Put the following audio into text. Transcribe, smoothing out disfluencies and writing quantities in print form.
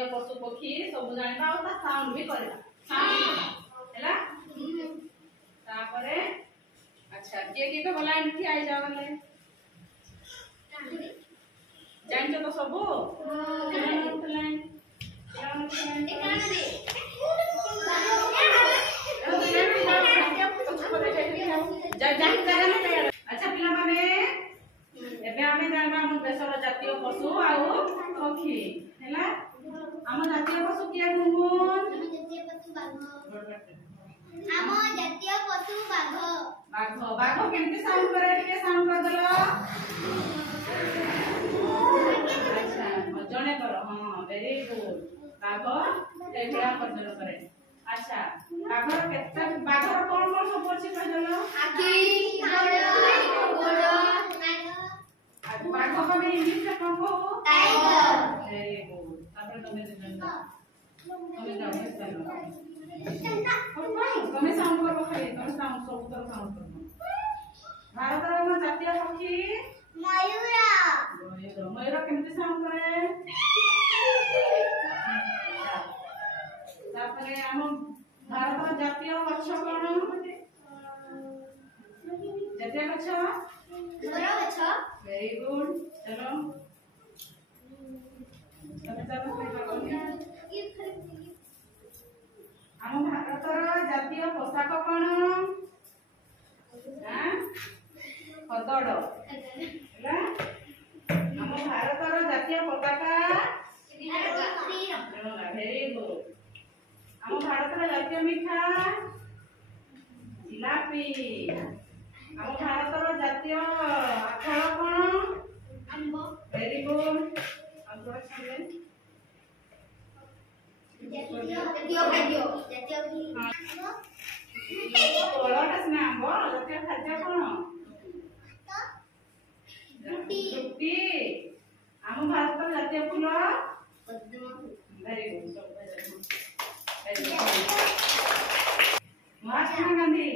जातीय पशु पक्षी सब जानिबा और ता साउंड भी करबा हैला तापरे अच्छा के तो बोला एमथि आई जा गले जान तो सब अच्छा पिला माने एबे आमे जानबा हम देशर जातीय पशु आउ पक्षी हैला हम जातीय पशु किया गुमुन हम जातीय पशु बाघ बाघ बाघ केमते साउंड करे के साउंड कर दलो अच्छा जणे करो हां वेरी गुड बाघ एभरा पर्जन करे अच्छा बाघर केतना बाघर कोन कोन सब अछि कह दलो आखी गोड़ बाघ को में इंग्लिश में कौन को टाइगर वेरी गुड तापर तमे जानना तमे जाओ तमे साउंड करो खाली तमे साउंड सब तर साउंड करो भारत रो जातीय पक्षी मयूर मयूर केमते साउंड करे तापर हम भारत रो जातीय गछ कोन जातीय गछ गछ वेरी गुड चलो तमे चलो हम भारत रो जातीय पोशाक कोन हां खदड़ हैला हम भारत रो जातीय पताका वेरी गुड हम भारत रो जातीय मिठा जिलापी हम भारत रो जातीय फल कोन आंबो वेरी गुड आंबो छले जातीय तोळाटास ना आंबो जातीय खाद्य कोन रुटी हम भारत रो जातीय फूल वेरी गुड महात्मा गांधी